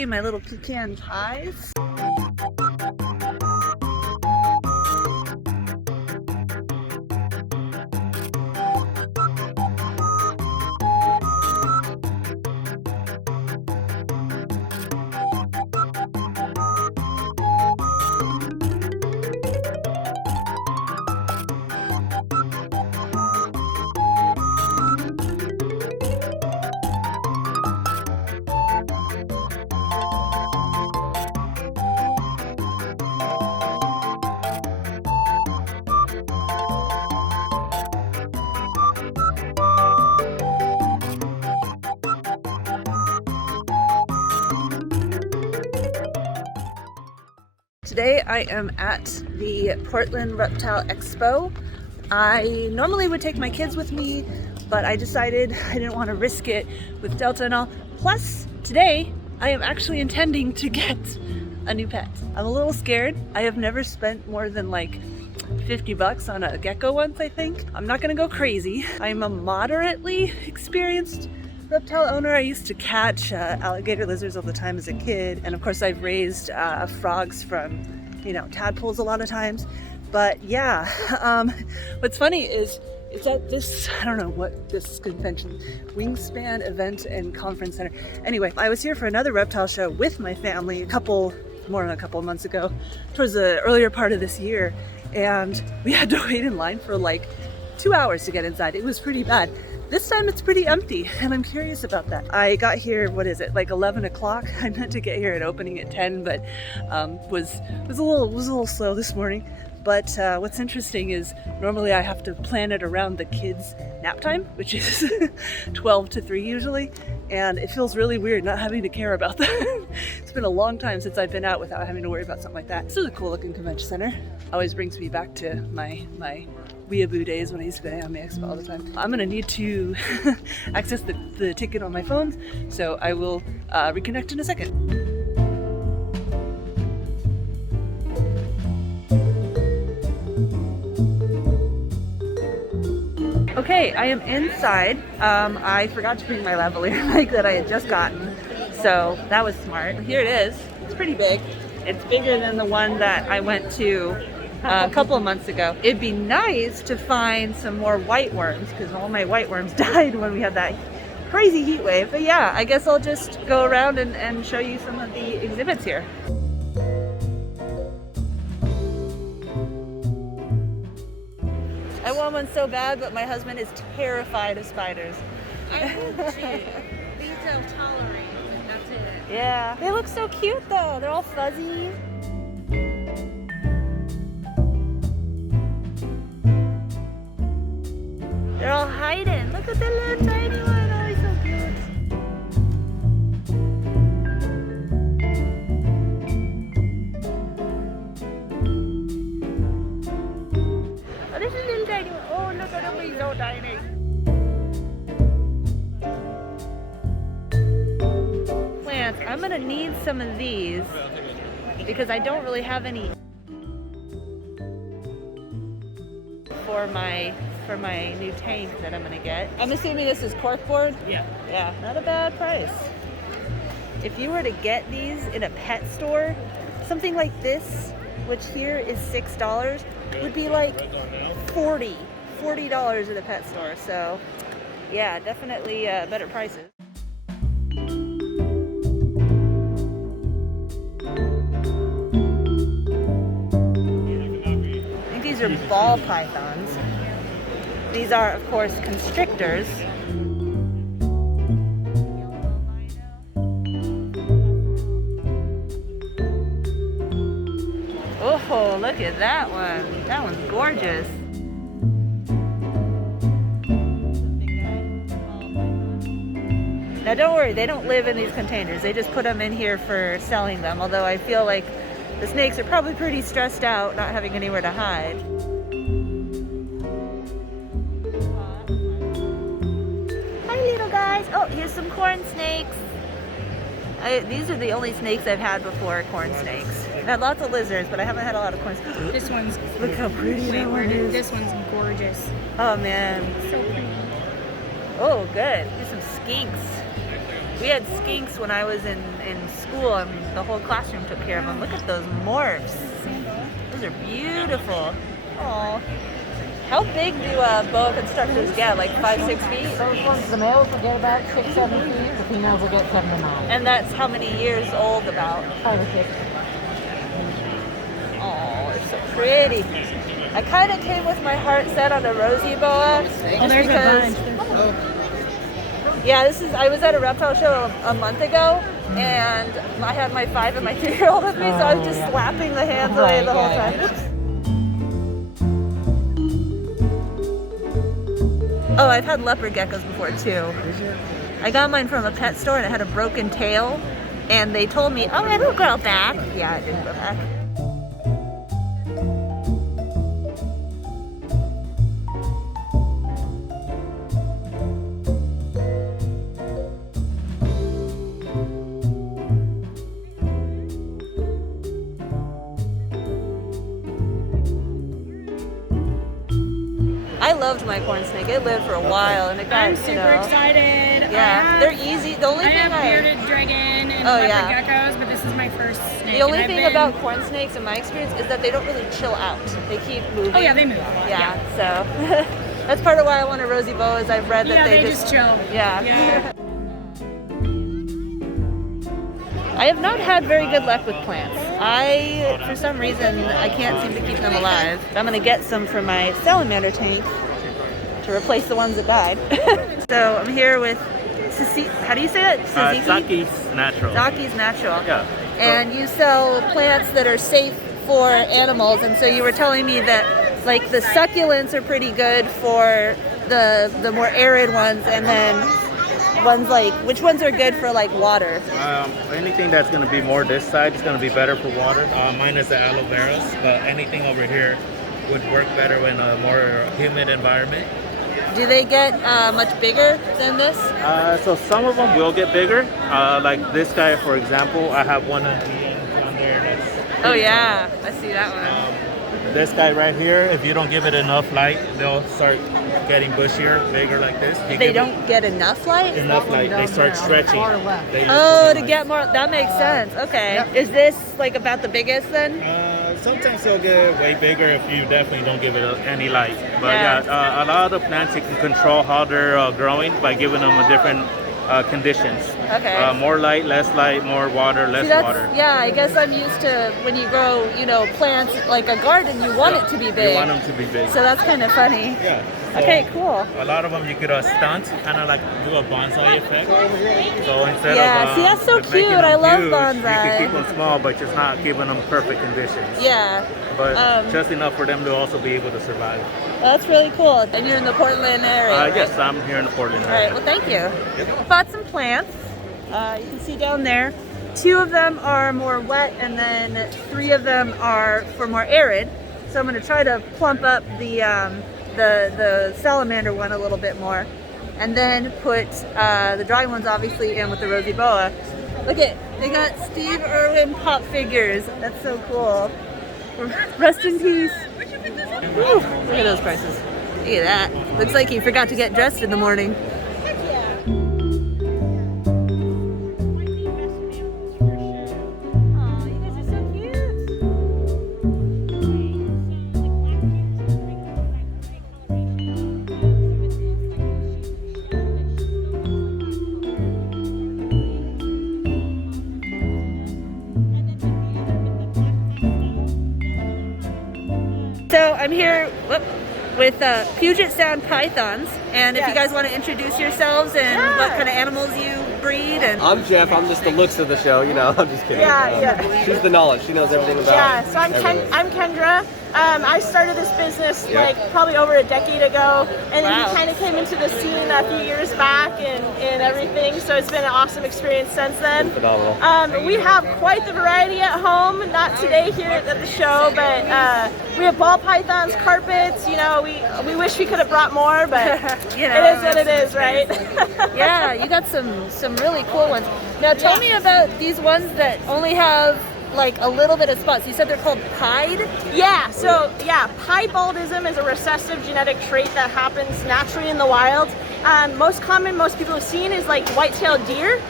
coffee and my little pecan pies. Today I am at the Portland Reptile Expo. I normally would take my kids with me, but I decided I didn't want to risk it with Delta and all. Plus, today I am actually intending to get a new pet. I'm a little scared. I have never spent more than like 50 bucks on a gecko once, I think. I'm not gonna go crazy. I'm a moderately experienced reptile owner. I used to catch alligator lizards all the time as a kid, and of course I've raised frogs from, you know, tadpoles a lot of times. But yeah, what's funny is it's at this, I don't know what this convention, Wingspan Event and Conference Center. Anyway, I was here for another reptile show with my family more than a couple of months ago, towards the earlier part of this year, and we had to wait in line for like 2 hours to get inside. It was pretty bad. This time it's pretty empty, and I'm curious about that. I got here, what is it, like 11 o'clock? I meant to get here at opening at 10, but was a little slow this morning. But what's interesting is normally I have to plan it around the kids' nap time, which is 12 to 3 usually, and it feels really weird not having to care about that. It's been a long time since I've been out without having to worry about something like that. This is a cool looking convention center. Always brings me back to my weeaboo days when I used to go to Anime Expo all the time. I'm gonna need to access the ticket on my phone, so I will reconnect in a second. Okay, I am inside. I forgot to bring my lavalier mic that I had just gotten, so that was smart. Here it is. It's pretty big. It's bigger than the one that I went to a couple of months ago. It'd be nice to find some more white worms because all my white worms died when we had that crazy heat wave. But yeah, I guess I'll just go around and show you some of the exhibits here. I want one so bad, but my husband is terrified of spiders. I would too. These don't tolerate it, that's it. Yeah. They look so cute though. They're all fuzzy. They're all hiding. Look at the little tiny one. Oh, he's so cute. Oh, this is a little tiny one. Oh, look at him. He's so tiny. Plants. I'm going to need some of these because I don't really have any for my new tank that I'm gonna get. I'm assuming this is corkboard? Yeah. Yeah, not a bad price. If you were to get these in a pet store, something like this, which here is $6, would be like $40 at a pet store. So yeah, definitely better prices. I think these are ball pythons. These are, of course, constrictors. Oh, look at that one. That one's gorgeous. Now don't worry, they don't live in these containers. They just put them in here for selling them, although I feel like the snakes are probably pretty stressed out not having anywhere to hide. Oh, here's some corn snakes. These are the only snakes I've had before, corn snakes. I've had lots of lizards, but I haven't had a lot of corn snakes. This one's Look how pretty that one is. This one's gorgeous. Oh man. So pretty. Oh good. Here's some skinks. We had skinks when I was in school, and the whole classroom took care of them. Look at those morphs. Those are beautiful. Aww. How big do boa constrictors get? Like 5-6 feet? Those ones, the males will get about 6-7 feet. The females will get 7 to 9. And that's how many years old about? 5 or 6. Oh, they're so pretty. I kind of came with my heart set on a rosy boa. Oh, there's because, a bunch. yeah, I was at a reptile show a month ago, and I had my 5 and my 3-year-old with me, so I was just slapping the hands away the whole time. Oh, I've had leopard geckos before too. I got mine from a pet store and it had a broken tail, and they told me, oh, it'll grow back. Yeah, it didn't grow back. I loved my corn snake. It lived for a while, and it got, I'm super excited. Yeah, they're easy. The only I thing have bearded dragon and Oh, leopard yeah. geckos, but this is my first snake. The only and I've thing been- about corn snakes, in my experience, is that they don't really chill out. They keep moving. Oh yeah, they move. Yeah, so that's part of why I want a rosy boa. Is I've read that Yeah, they just chill. Yeah. Yeah. I have not had very good luck with plants. For some reason, I can't seem to keep them alive. I'm gonna get some for my salamander tank to replace the ones that died. So I'm here with how do you say it? Zaki's Natural. Zaki's Natural. Yeah. And you sell plants that are safe for animals, and so you were telling me that like the succulents are pretty good for the more arid ones, and then ones like, which ones are good for like water? Anything that's going to be more this side is going to be better for water. Mine is the aloe veras, but anything over here would work better in a more humid environment. Do they get much bigger than this? So some of them will get bigger. Like this guy, for example, I have one on the end down there. That's Oh yeah, I see that one. this guy right here, if you don't give it enough light, they'll start getting bushier, bigger like this. You They give don't get enough light? it enough light, they start stretching. They Oh, lose to light. get more, that makes sense. Okay. Is this like about the biggest then? Sometimes they'll get way bigger if you definitely don't give it any light. But Yeah. a lot of plants you can control how they're growing by giving them a different conditions. Okay. More light, less light, more water, less See, water. yeah, I guess I'm used to when you grow, plants like a garden, you want it to be big. You want them to be big. So that's kind of funny. Yeah. So Okay, cool. A lot of them you could stunt, kind of like do a bonsai effect. So instead Yeah, of see, that's so making cute. them I love huge, bonsai. You can keep them small, but just not giving them perfect conditions. Yeah. But just enough for them to also be able to survive. That's really cool. And you're in the Portland area, right? Yes, I'm here in the Portland All right, area. well, thank you. Yep. Bought some plants. You can see down there, 2 of them are more wet, and then 3 of them are for more arid. So I'm going to try to plump up the salamander one a little bit more, and then put the dry ones obviously in with the rosy boa. Look at, they got Steve Irwin pop figures. That's so cool. Rest in peace. Woo, look at those prices. Look at that. Looks like he forgot to get dressed in the morning. So I'm here with Puget Sound pythons, and if you guys want to introduce yourselves and what kind of animals you breed, and I'm Jeff. I'm just the looks of the show. I'm just kidding. Yeah. She's the knowledge. She knows everything about. Yeah, so everything. I'm Kendra. I started this business probably over a decade ago, and then he kind of came into the scene a few years back and everything. So it's been an awesome experience since then. Phenomenal. We have quite the variety at home. Not today here at the show, but we have ball pythons, carpets. We wish we could have brought more, but it is what it is, right? yeah, you got some really cool ones. Now tell me about these ones that only have like a little bit of spots. You said they're called pied? Yeah, so piebaldism is a recessive genetic trait that happens naturally in the wild. Most people have seen is like white-tailed deer.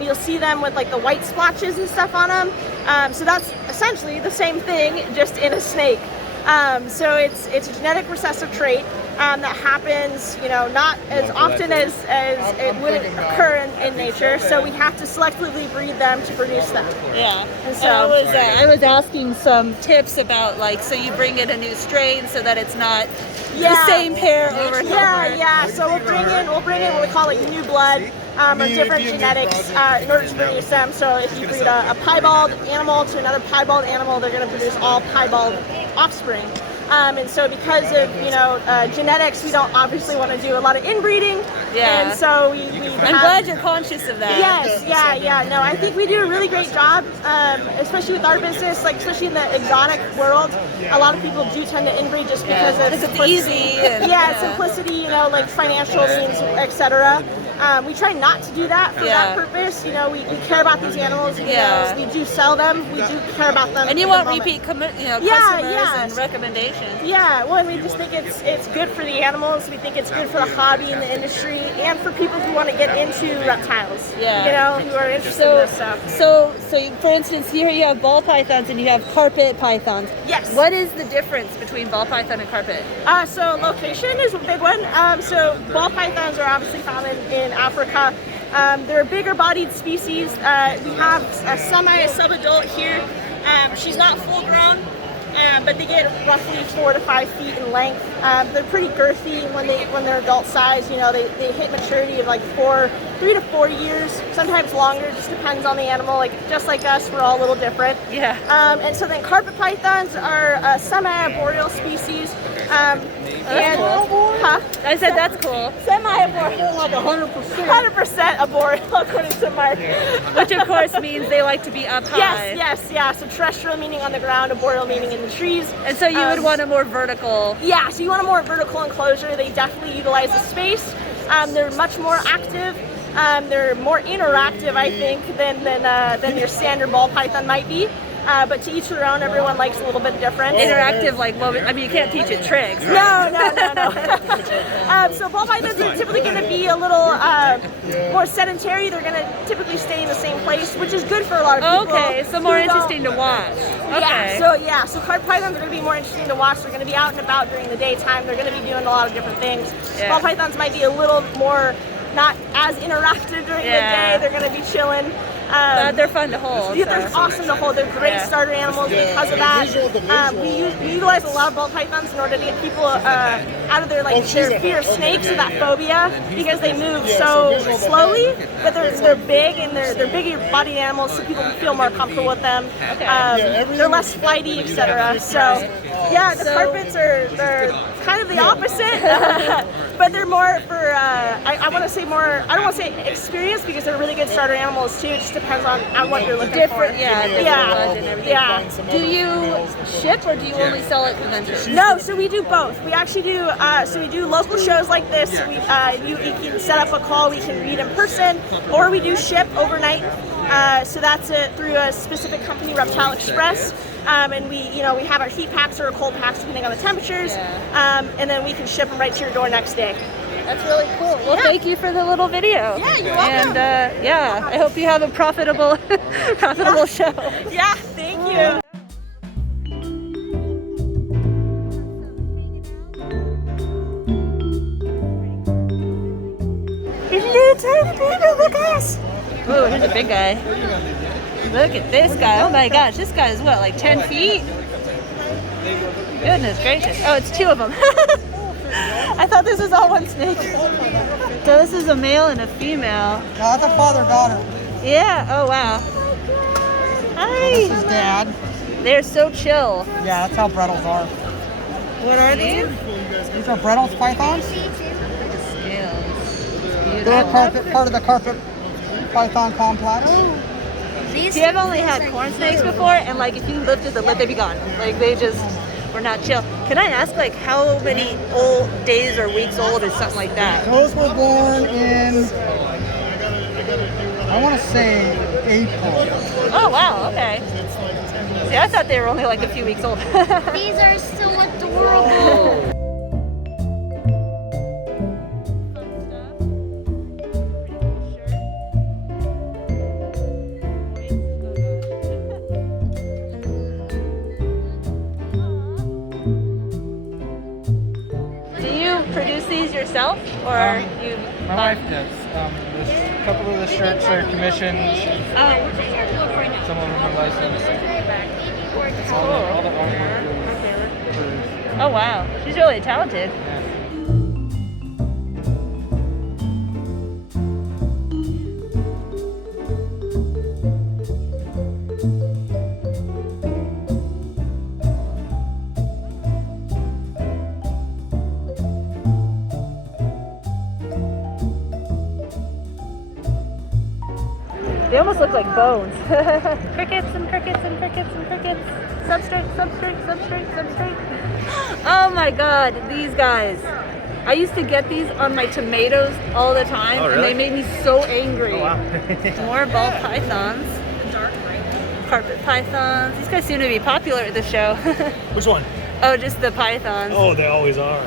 You'll see them with like the white splotches and stuff on them. So that's essentially the same thing, just in a snake. So it's a genetic recessive trait that happens, you know, not as often as it would occur in nature. So we have to selectively breed them to produce them. Yeah. And so I was asking some tips about, like, so you bring in a new strain so that it's not the same pair over and over. Yeah. So we'll bring in what we call like new blood. Or different genetics in order to produce them. So if you breed a piebald animal to another piebald animal, they're going to produce all piebald offspring. And so because of, you know, genetics, we don't obviously want to do a lot of inbreeding. Yeah. And so I'm glad you're conscious of that. Yes, yeah. No, I think we do a really great job, especially with our business, like especially in the exotic world. A lot of people do tend to inbreed just because of it's easy. Simplicity, you know, like financial means, etc. We try not to do that for that purpose. You know, we care about these animals. We do sell them. We do care about them. And you want repeat customers and recommendations. Yeah, well, and we just think it's good for the animals. We think it's good for the hobby and the industry, and for people who want to get into reptiles. Yeah. You know, who are interested in this stuff. So for instance, here you have ball pythons and you have carpet pythons. Yes. What is the difference between ball python and carpet? So location is a big one. So ball pythons are obviously found in Africa. They're a bigger bodied species. We have a sub-adult here. She's not full grown. But they get roughly 4 to 5 feet in length. They're pretty girthy when they're adult size. You know, they hit maturity of like 3 to 4 years, sometimes longer. It just depends on the animal. Like just like us, we're all a little different. Yeah. And so then carpet pythons are a semi-arboreal species. I said that's cool. Semi-arboreal, like 100% arboreal, according to Mark. Which of course means they like to be up high. Yes. So terrestrial meaning on the ground, arboreal meaning in the trees. And so you would want a more vertical. Yeah, so you want a more vertical enclosure. They definitely utilize the space. They're much more active. They're more interactive, I think, than your standard ball python might be. But to each their own, everyone likes a little bit different. Interactive, like, well, I mean, you can't teach it tricks. Right? No. So ball pythons are typically going to be a little more sedentary. They're going to typically stay in the same place, which is good for a lot of people. Okay, so more interesting to watch. Okay. So carpet pythons are going to be more interesting to watch. They're going to be out and about during the daytime. They're going to be doing a lot of different things. Yeah. Ball pythons might be a little more not as interactive during the day. They're going to be chilling. But they're fun to hold. Yeah, they're awesome to hold. They're great starter animals because of that. We utilize a lot of ball pythons in order to get people out of their fear of snakes or that phobia, because they move so slowly, but they're big and they're bigger bodied animals, so people feel more comfortable with them. They're less flighty, etc. So the carpets they're kind of the opposite, but they're more for I want to say more. I don't want to say experience, because they're really good starter animals too. It just depends on what you're looking for. Yeah. Do you ship or do you only sell at conventions? No, so we do both. We actually do. So we do local shows like this. You can set up a call. We can read in person, or we do ship overnight. So that's through a specific company, Reptile Express. And we have our heat packs or our cold packs depending on the temperatures, and then we can ship them right to your door next day. That's really cool. Well, thank you for the little video. Yeah, you're welcome. And I hope you have a profitable show. Yeah, thank you. Look at us. Ooh, here's a big guy. Look at this guy. Oh my gosh, this guy is what, like 10 feet? Goodness gracious. Oh, it's 2 of them. I thought this was all one snake. So this is a male and a female. No, that's a father-daughter. Yeah, oh wow. Hi. This is Dad. They're so chill. Yeah, that's how Brettles are. What are these? These are Brettles pythons. Scales. They're part of the carpet python complex. See, I've only had corn snakes before, and like if you lifted the lid, they'd be gone. Like they just were not chill. Can I ask like how many days or weeks old is something like that? Those were born in, I want to say, April. Oh wow, okay. See, I thought they were only like a few weeks old. These are so adorable. yourself, or you? My wife does. A couple of the shirts are commissioned. Some of them are licensed. All the artwork is hers. Oh wow, she's really talented. They almost look like bones. Crickets and crickets and crickets and crickets. Substrate, substrate, substrate, substrate. Oh my god, these guys. I used to get these on my tomatoes all the time, and they made me so angry. Oh, wow. More ball pythons. Carpet pythons. These guys seem to be popular at the show. Which one? Oh, just the pythons. Oh, they always are.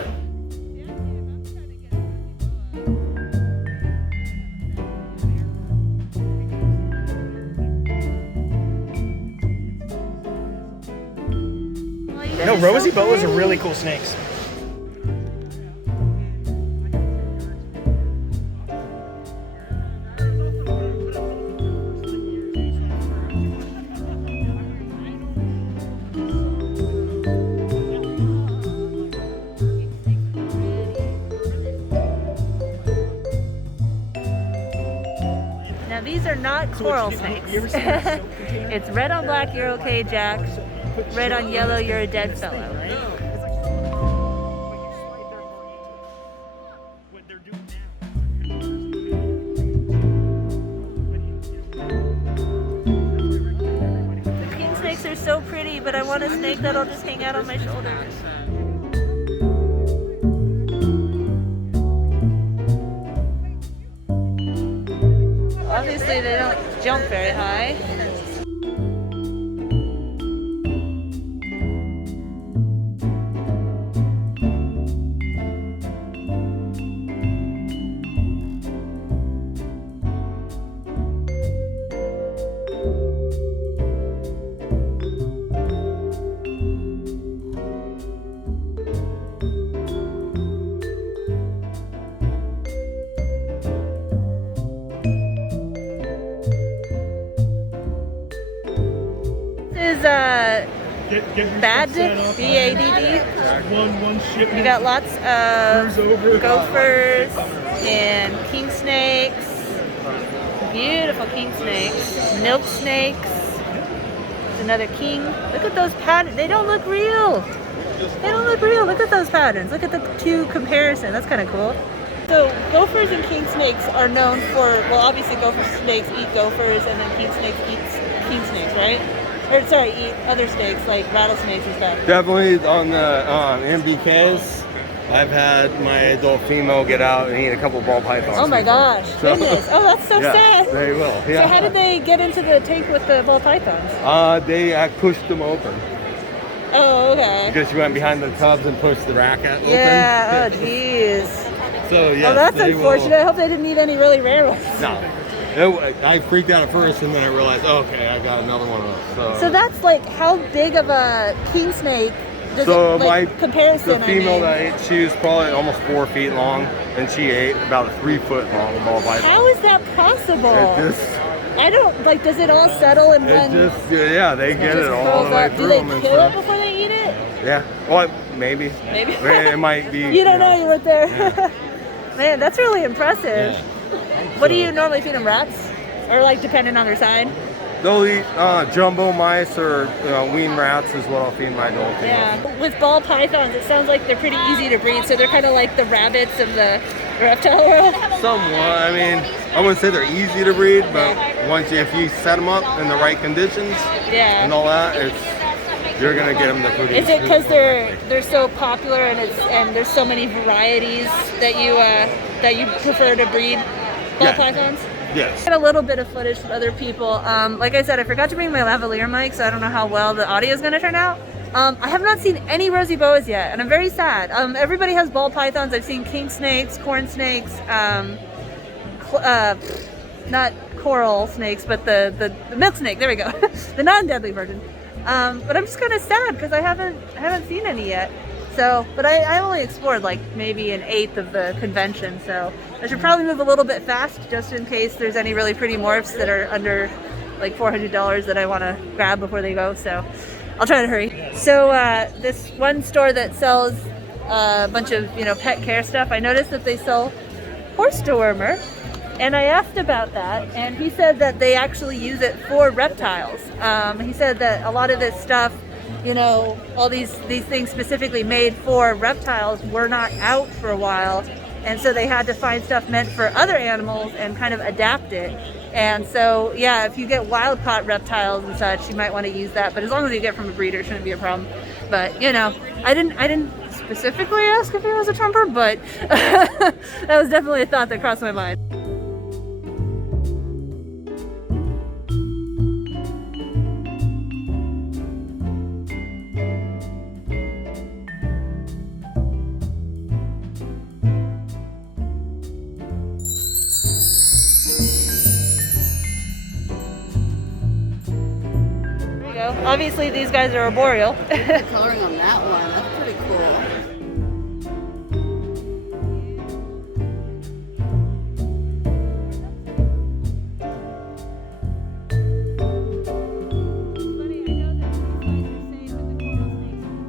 No, rosy boas are really cool snakes. Now these are not coral snakes. It's red on black, you're okay, Jack. Red on yellow, you're a dead fellow. The king snakes are so pretty, but I want a snake that'll just hang out on my shoulders. Obviously they don't jump very high. Bad, B-A-D-D. You got lots of gophers and king snakes, beautiful king snakes, milk snakes. There's another king. Look at those patterns. They don't look real. They don't look real. Look at those patterns. Look at the two comparison. That's kind of cool. So gophers and king snakes are known for, well, obviously gopher snakes eat gophers, and then king snakes eat king snakes, right? Or sorry, eat other snakes like rattlesnakes and stuff. Definitely on the MBKs, I've had my adult female get out and eat a couple ball pythons. Oh my gosh, goodness. Oh, that's so sad. They will, yeah. So how did they get into the tank with the ball pythons? I pushed them open. Oh, okay. Because she went behind the tubs and pushed the rack open. Yeah, oh jeez. So yeah. Oh, that's unfortunate. I hope they didn't eat any really rare ones. No. I freaked out at first, and then I realized, oh, okay, I got another one of those. So that's like, how big of a king snake does so it, like, comparison? The female that I ate, she was probably almost 4 feet long, and she ate about a 3 foot long ball python. How is that possible? I don't, like, does it all settle in one? Yeah, they get it all the way through them. Do they kill it before they eat it? Yeah, well, maybe. Maybe. It might be. You don't know, you weren't there. Yeah. Man, that's really impressive. Yeah. What do you normally feed them, rats? Or like depending on their side? They'll eat jumbo mice or wean rats is what I'll feed my adult females. Yeah, with ball pythons, it sounds like they're pretty easy to breed, so they're kind of like the rabbits of the reptile world. Somewhat. I mean, I wouldn't say they're easy to breed, but if you set them up in the right conditions and all that, you're gonna get them to produce. Is it because they're so popular and there's so many varieties that you prefer to breed ball pythons? Yes. I got a little bit of footage from other people. Like I said, I forgot to bring my lavalier mic, so I don't know how well the audio is going to turn out. I have not seen any rosy boas yet, and I'm very sad. Everybody has ball pythons. I've seen king snakes, corn snakes, not coral snakes, but the milk snake. There we go, the non-deadly version. But I'm just kind of sad because I haven't seen any yet. So, but I only explored like maybe an eighth of the convention, so I should probably move a little bit fast just in case there's any really pretty morphs that are under like $400 that I want to grab before they go, so I'll try to hurry. So this one store that sells a bunch of, you know, pet care stuff, I noticed that they sell horse dewormer, and I asked about that, and he said that they actually use it for reptiles. He said that a lot of this stuff, you know, all these things specifically made for reptiles were not out for a while, and so they had to find stuff meant for other animals and kind of adapt it. And so, yeah, if you get wild caught reptiles and such, you might want to use that, but as long as you get from a breeder, it shouldn't be a problem. But, you know, I didn't specifically ask if he was a trumper, but that was definitely a thought that crossed my mind. Obviously, these guys are arboreal. The coloring on that one, that's pretty cool.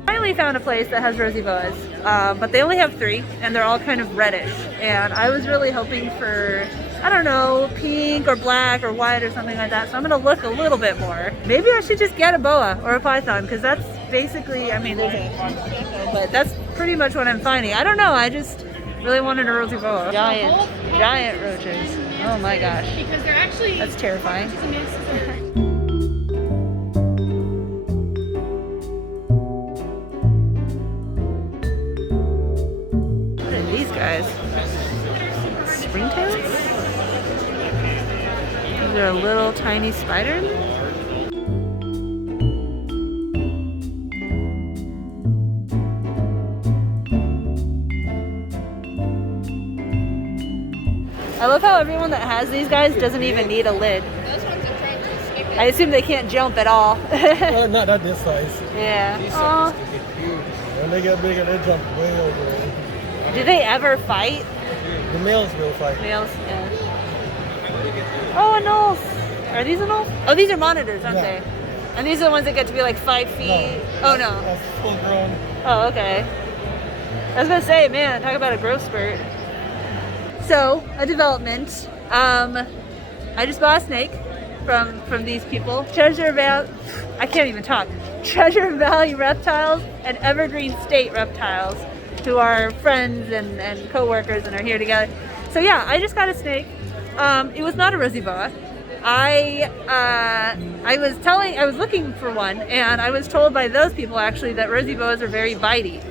Finally found a place that has rosy boas, but they only have 3, and they're all kind of reddish. And I was really hoping for, I don't know, pink or black or white or something like that. So I'm gonna look a little bit more. Maybe I should just get a boa or a python, because that's basically, I mean, there's a gecko, but that's pretty much what I'm finding. I don't know, I just really wanted a rosy boa. Giant roaches. Oh my gosh. Because they're actually, that's terrifying. What are these guys? Springtails? Is there a little tiny spider in there? I love how everyone that has these guys doesn't even need a lid. those ones are trying to escape it. I assume they can't jump at all. Well, not at this size. Yeah. These Aw. size get huge. When they get bigger, they jump way over it. Do they ever fight? The males will fight. Males, yeah. Oh, anoles. Are these anoles? Oh, these are monitors, aren't they? And these are the ones that get to be like 5 feet. No. Oh, no. That's full grown. Oh, okay. I was gonna say, man, talk about a growth spurt. So, a development. I just bought a snake from these people. Treasure Valley, I can't even talk. Treasure Valley Reptiles and Evergreen State Reptiles, who are friends and co-workers and are here together. So yeah, I just got a snake. It was not a rosy boa. I was looking for one, and I was told by those people actually that rosy boas are very bitey.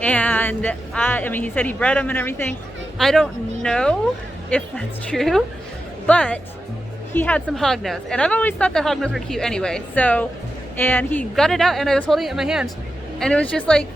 And I mean, he said he bred them and everything. I don't know if that's true, but he had some hognose, and I've always thought that hognose were cute anyway. So, and he got it out, and I was holding it in my hand, and it was just like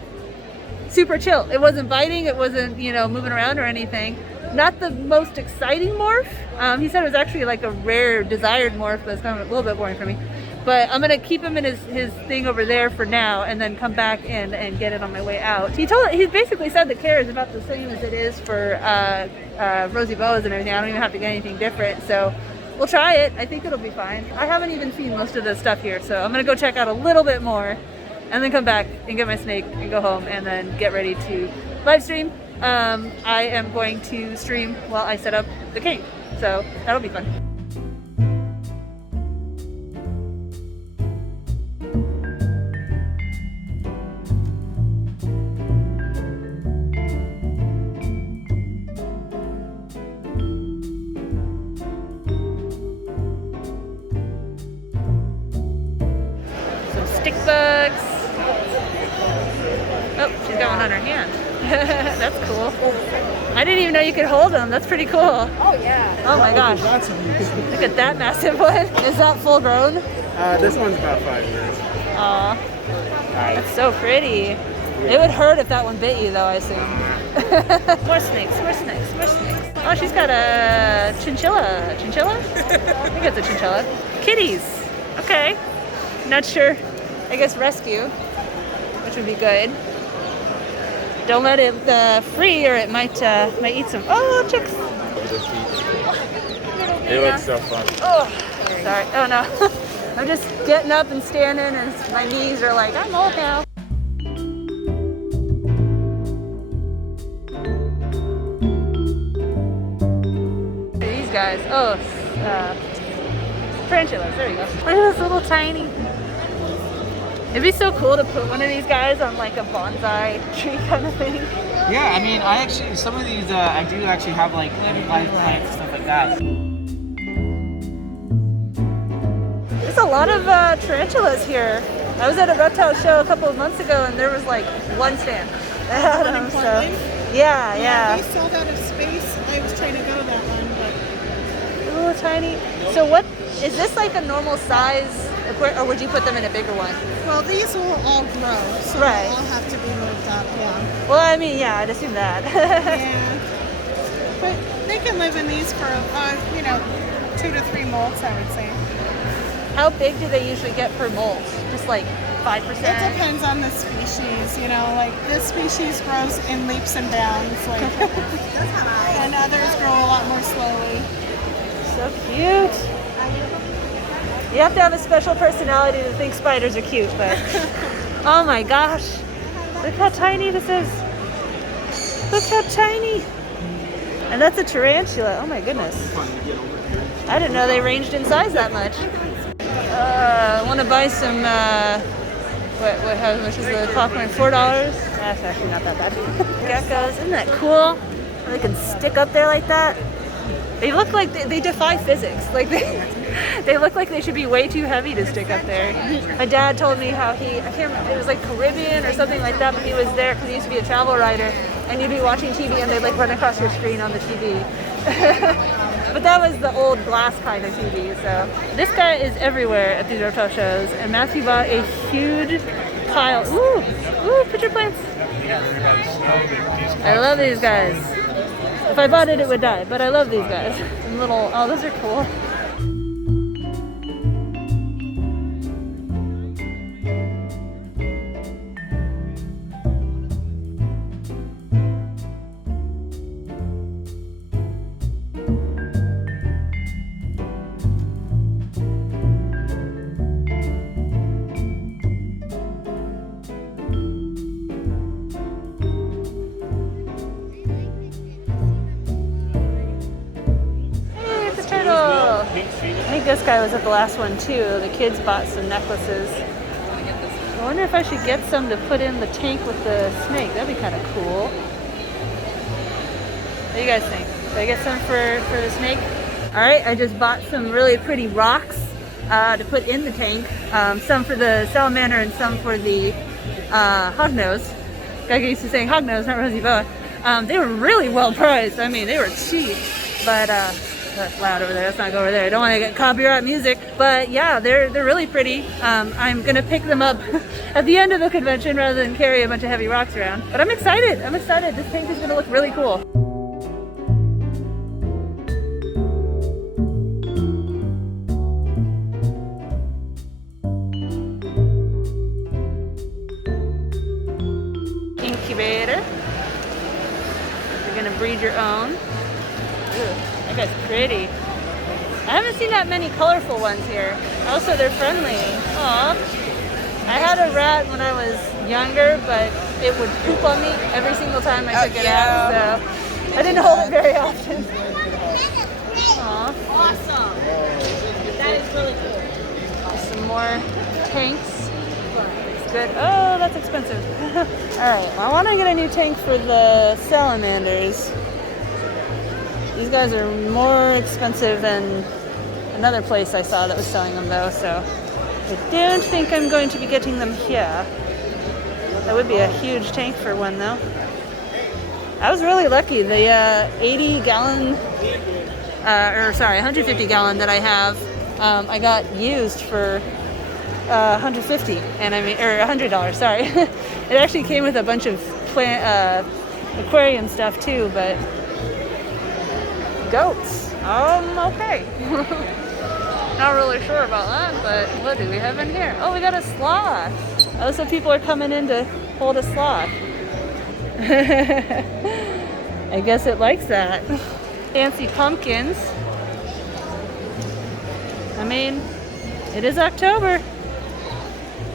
super chill. It wasn't biting, it wasn't, you know, moving around or anything. Not the most exciting morph. He said it was actually like a rare desired morph, but it's kind of a little bit boring for me. But I'm gonna keep him in his thing over there for now, and then come back in and get it on my way out. He basically said the care is about the same as it is for rosy boas and everything. I don't even have to get anything different, so we'll try it. I think it'll be fine. I haven't even seen most of the stuff here, so I'm gonna go check out a little bit more, and then come back and get my snake and go home, and then get ready to live stream. I am going to stream while I set up the cage, so that'll be fun. Stick bugs. Oh, she's got one on her hand. That's cool. I didn't even know you could hold them. That's pretty cool. Oh yeah. Oh my gosh. Look at that massive one. Is that full grown? This one's about 5 years. Aw. That's so pretty. It would hurt if that one bit you though, I assume. More snakes, more snakes, more snakes. Oh, she's got a chinchilla. Chinchilla? I think it's a chinchilla. Kitties. Okay. Not sure. I guess rescue, which would be good. Don't let it free, or it might eat some. Oh, chicks! It looks so fun. Oh, sorry. Oh no. I'm just getting up and standing, and my knees are like, I'm old now. These guys. Oh, tarantulas. There we go. Look at this little tiny. It'd be so cool to put one of these guys on like a bonsai tree kind of thing. Yeah, I mean, I actually, some of these, I do actually have like live plants and stuff like that. There's a lot of tarantulas here. I was at a reptile show a couple of months ago, and there was like one stand that had them. So, yeah. They sold out of space. I was trying to go to that one, but a little tiny. So what is this, like a normal size, or would you put them in a bigger one? well, these will all grow, so Right. they'll all have to be moved up. Yeah. Well, I mean, yeah, I'd assume that. Yeah. But they can live in these for 2 to 3 molts, I would say. How big do they usually get per molt? Just like 5%? It depends on the species, like this species grows in leaps and bounds, and others grow a lot more slowly. So cute. You have to have a special personality to think spiders are cute, but oh my gosh. Look how tiny this is. Look how tiny. And that's a tarantula. Oh my goodness. I didn't know they ranged in size that much. I want to buy some, how much is the popcorn? $4? That's actually not that bad. Geckos, isn't that cool? They can stick up there like that. They look like they defy physics. Like they look like they should be way too heavy to stick up there. My dad told me how I can't remember, it was like Caribbean or something like that, but he was there because he used to be a travel writer, and you'd be watching TV and they'd like run across your screen on the TV. But that was the old glass kind of TV. So this guy is everywhere at these reptile shows, and Matthew bought a huge pile. Ooh, pitcher plants. I love these guys. If I bought it, it would die, but I love these guys. And little, oh, those are cool. I think this guy was at the last one too. The kids bought some necklaces. I wonder if I should get some to put in the tank with the snake. That'd be kind of cool. What do you guys think? Should I get some for the snake? All right, I just bought some really pretty rocks to put in the tank. Some for the salamander and some for the hognose. Got used to saying hognose, not rosy boa. They were really well priced. I mean, they were cheap, but that's loud over there. Let's not go over there. I don't want to get copyright music. But yeah, they're really pretty. I'm gonna pick them up at the end of the convention rather than carry a bunch of heavy rocks around. But I'm excited. This tank is gonna look really cool. Incubator. You're gonna breed your own. Ooh. That guy's pretty. I haven't seen that many colorful ones here. Also, they're friendly. Aw. I had a rat when I was younger, but it would poop on me every single time I took it out, so I didn't hold it very often. Aw. Awesome. That is really cool. Some more tanks. It's good. Oh, that's expensive. Alright, I want to get a new tank for the salamanders. These guys are more expensive than another place I saw that was selling them though, so I don't think I'm going to be getting them here. That would be a huge tank for one though. I was really lucky. The 150 gallon that I have, I got used for $150, and or $100, sorry. It actually came with a bunch of aquarium stuff too, but goats. Okay. Not really sure about that, but what do we have in here? Oh, we got a sloth. Oh, so people are coming in to hold a sloth. I guess it likes that. Fancy pumpkins. I mean, it is October.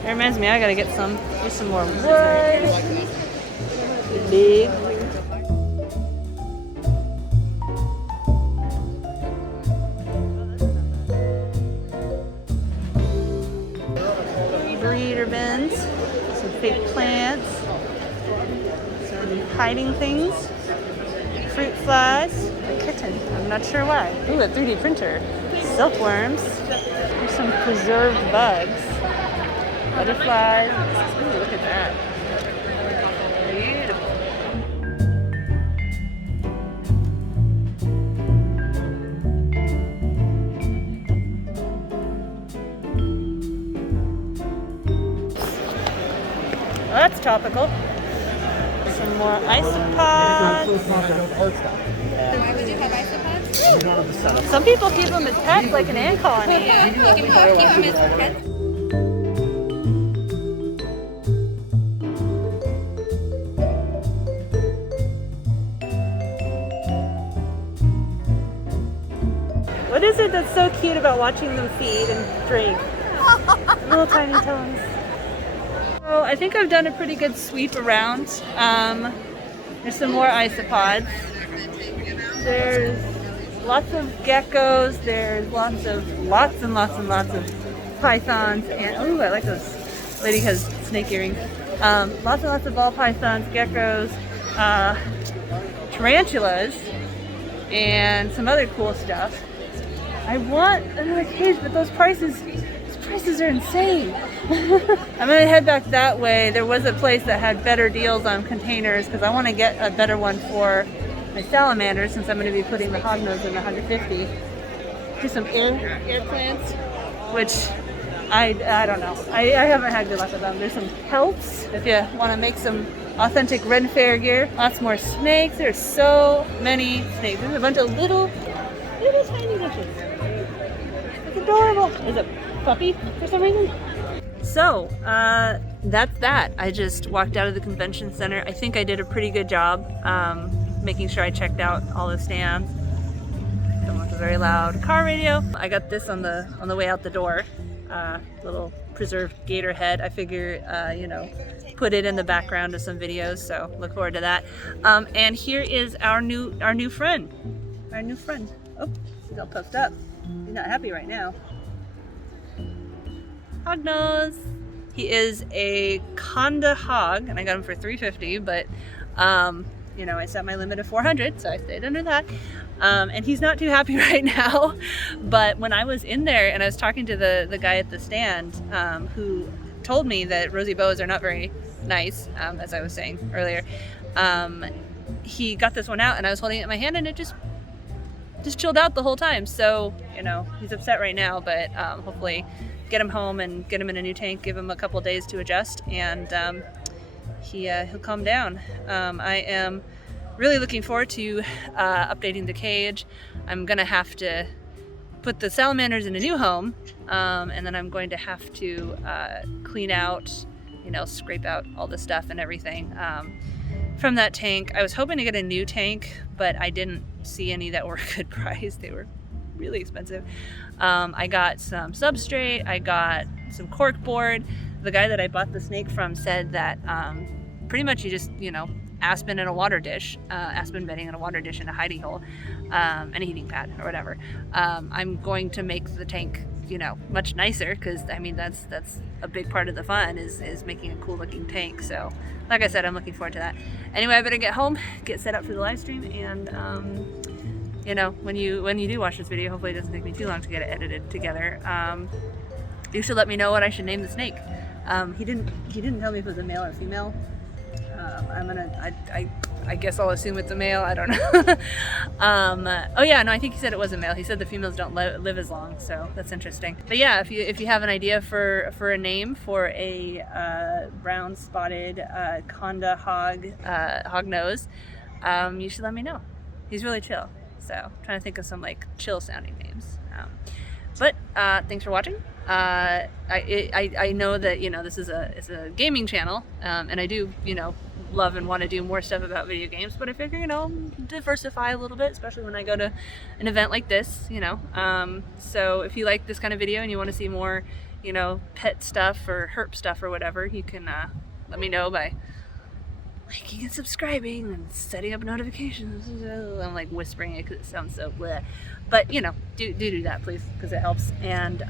That reminds me, I gotta get some more wood. Big. Breeder bins, some fake plants, some hiding things, fruit flies, a kitten, I'm not sure why. Ooh, a 3D printer, silkworms, there's some preserved bugs, butterflies. Ooh, look at that. Beautiful. Well, that's topical. Some more isopods. Why would you have isopods? Some people keep them as pets, like an ant colony. Yeah, you can keep them as pets. What is it that's so cute about watching them feed and drink? Little tiny tongues. So I think I've done a pretty good sweep around. There's some more isopods. There's lots of geckos. There's lots and lots of pythons. And oh, I like those. Lady has snake earrings. Lots and lots of ball pythons, geckos, tarantulas, and some other cool stuff. I want another cage, but those prices are insane. I'm gonna head back that way. There was a place that had better deals on containers because I want to get a better one for my salamanders since I'm going to be putting the hognose in the 150. Do some air plants, which I don't know. I haven't had good luck with them. There's some helps if you want to make some authentic red fair gear. Lots more snakes. There's so many snakes. There's a bunch of little tiny bitches. It's adorable. There's a puppy for some reason. So, that's that. I just walked out of the convention center. I think I did a pretty good job making sure I checked out all the stands. Don't want a very loud car radio. I got this on the way out the door. Little preserved gator head. I figure, put it in the background of some videos. So look forward to that. And here is our new friend. Our new friend. Oh, he's all puffed up. He's not happy right now. Hognose. He is a Conda hog, and I got him for $350, but I set my limit of 400, so I stayed under that. And he's not too happy right now. But when I was in there and I was talking to the guy at the stand, who told me that rosy boas are not very nice, as I was saying earlier, he got this one out, and I was holding it in my hand, and it just chilled out the whole time. So he's upset right now, but hopefully get him home and get him in a new tank, give him a couple days to adjust, and he'll calm down. I am really looking forward to updating the cage. I'm gonna have to put the salamanders in a new home, and then I'm going to have to clean out, scrape out all the stuff and everything from that tank. I was hoping to get a new tank, but I didn't see any that were a good price. They were really expensive. I got some substrate, I got some cork board. The guy that I bought the snake from said that pretty much you just, aspen in a water dish, aspen bedding in a water dish in a hidey hole, and a heating pad or whatever. I'm going to make the tank, much nicer, because that's a big part of the fun is making a cool looking tank. So like I said, I'm looking forward to that. Anyway, I better get home, get set up for the live stream, and when you do watch this video, hopefully it doesn't take me too long to get it edited together. You should let me know what I should name the snake. He didn't tell me if it was a male or female. I guess I'll assume it's a male. I don't know. Oh yeah, no, I think he said it was a male. He said the females don't live as long, so that's interesting. But yeah, if you have an idea for a name for a brown spotted Conda hognose, you should let me know. He's really chill. So I'm trying to think of some chill sounding names. But thanks for watching. I know that this is a gaming channel, and I do love and want to do more stuff about video games, but I figure, you know, diversify a little bit, especially when I go to an event like this, you know. So if you like this kind of video and you want to see more, you know, pet stuff or herp stuff or whatever, you can let me know by liking and subscribing and setting up notifications. I'm like whispering it because it sounds so bleh. But, you know, do that, please, because it helps. And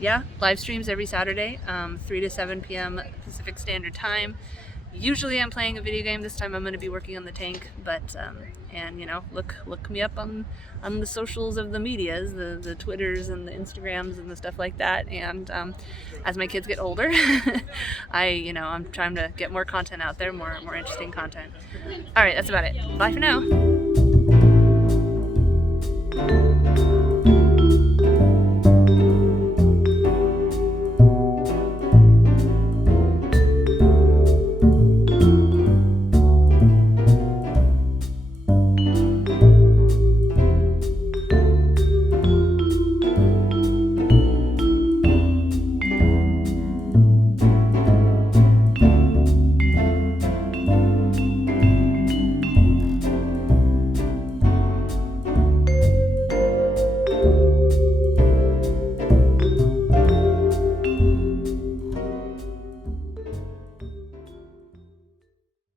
yeah, live streams every Saturday, 3 to 7 p.m. Pacific Standard Time. Usually I'm playing a video game. This time I'm going to be working on the tank, but and you know, look me up on the socials of the medias, the Twitters and the Instagrams and the stuff like that. And as my kids get older, I'm trying to get more content out there, more interesting content. All right, that's about it. Bye for now.